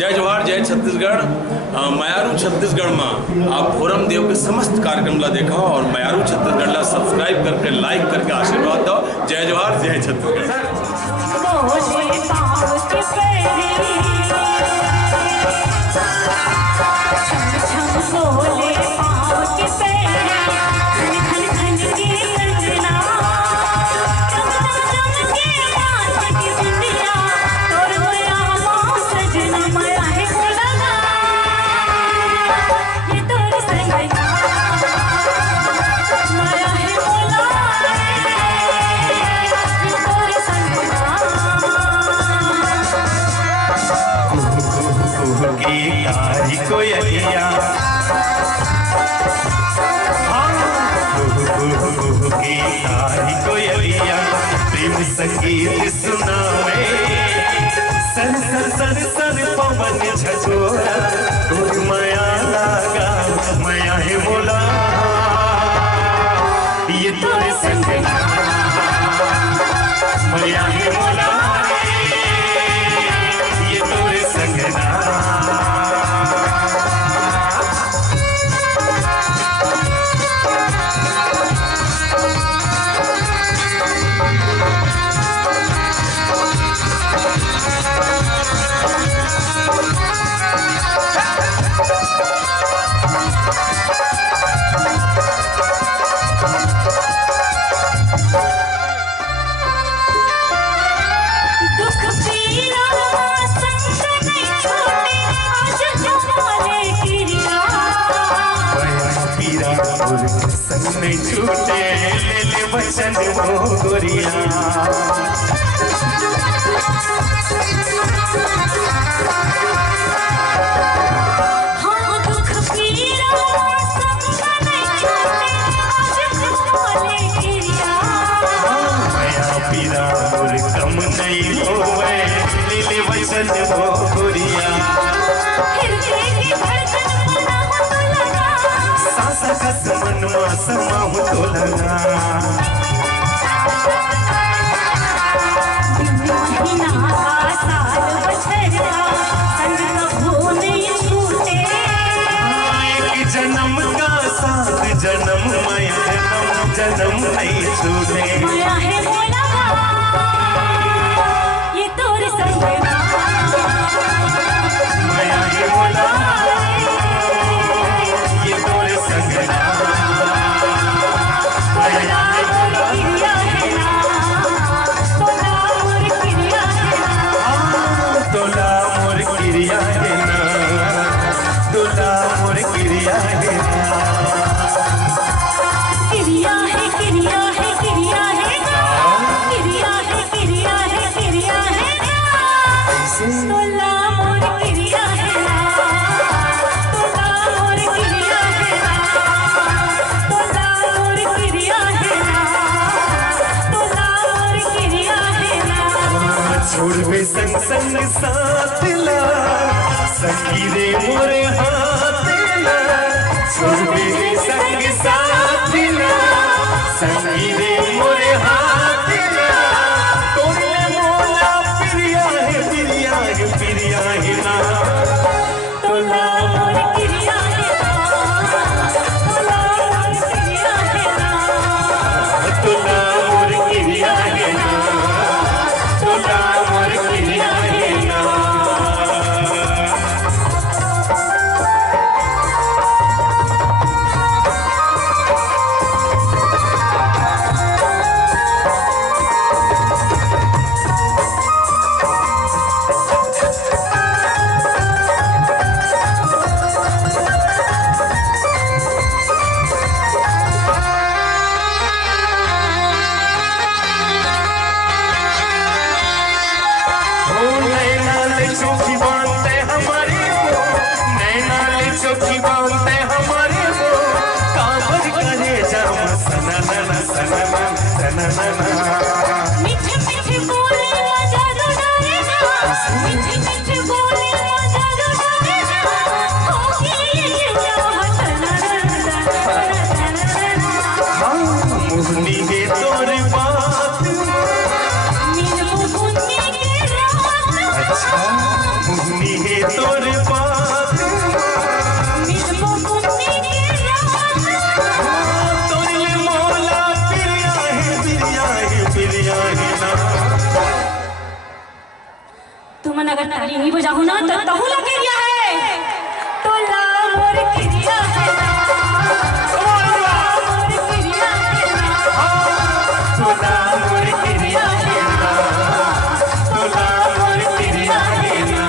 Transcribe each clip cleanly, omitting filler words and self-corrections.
जय जोहार, जय छत्तीसगढ़। मयारू छत्तीसगढ़ में आप फोरम देव के समस्त कार्यक्रम ला देखा और मयारू छत्तीसगढ़ ला सब्सक्राइब करके लाइक करके आशीर्वाद दो। जय जोहार, जय छत्तीसगढ़। संगीत सुनावे सर सर सर सर पवन झकोरा तोर माया लागा माया है मोला ये तोरे संग माया है मोला ये तोरे संग नहीं छूटे ले ले वचन वो गोरिया हाँ दुख पीरा संग नहीं छूटे आज तुम्हारे गिरिया माया पीरा और कम नहीं होवे ले ले वचन वो गोरिया सकस मनवा समाहु तो लगा महीना का साल बछड़ा संग भूने छूटे एक जन्म का साथ जन्म मैं जन्म नहीं छूटे माया है मोला ये तोरे संग माया है मोला संग संग साथ ला सखी रे मोरे हाथ ला छोड़ संग साथ ला सखी रे मोरे हाथ ला तोरे मोला प्रिया है ना तोला मोर प्रिया है तोला मोर प्रिया है ना तोला मोर प्रिया है ना तोला तोर बात मिलबो पुन्नी के रात तोरे मौला पिरिया है ना। तुम अगर ताली नहीं बजाओ ना तो तहु लगे क्या है तो ला मोर किरिया है ना मोर किरिया है ना तोला मोर किरिया है ना तोला मोर किरिया है ना।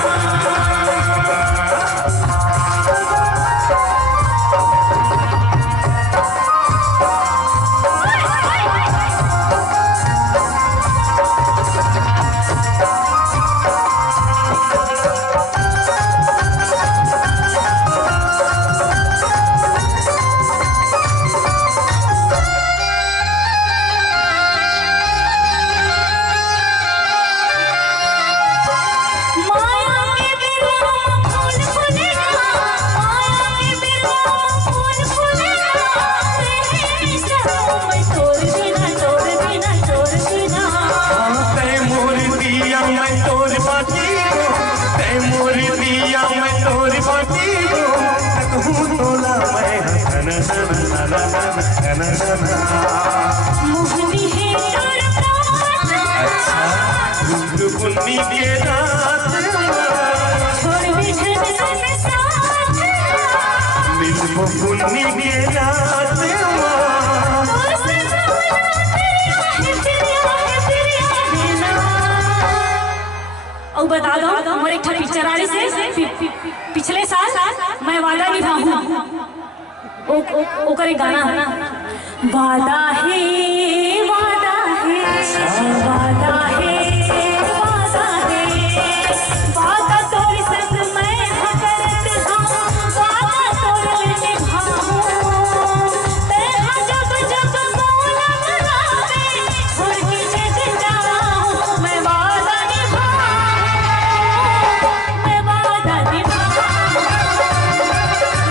मोहनी है पुन्नी के रात छोड़ बिछड़ सन साथ मिलबो पुन्नी के रात और सब और बता दो हमारे एक पिक्चर आने से पिछले साल मैं वादा निभाऊं ओकर गाना है वादा है वादा है वादा है वादा है वादा तोरे संग मैं करत हूं वादा तोरे निभाऊं तेरा जब जब मौला बुलावे छोड़ के जग जाऊं मैं वादा निभाऊं मैं वादा निभाऊं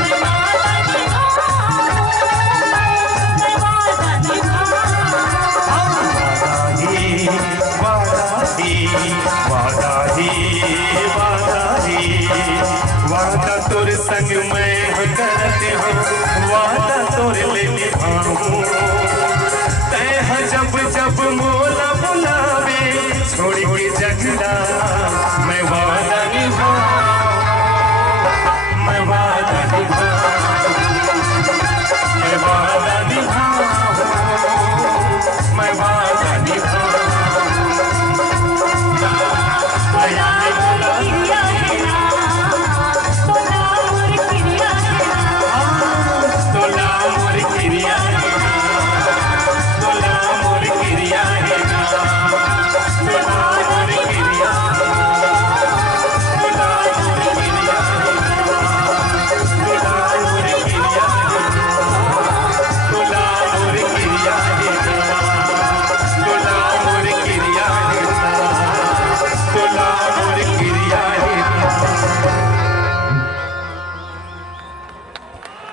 मैं वादा वादा तोर संग मैं करत हूँ वादा तोर ले निभाऊं तय जब जब मोला बुलावे छोड़ के जग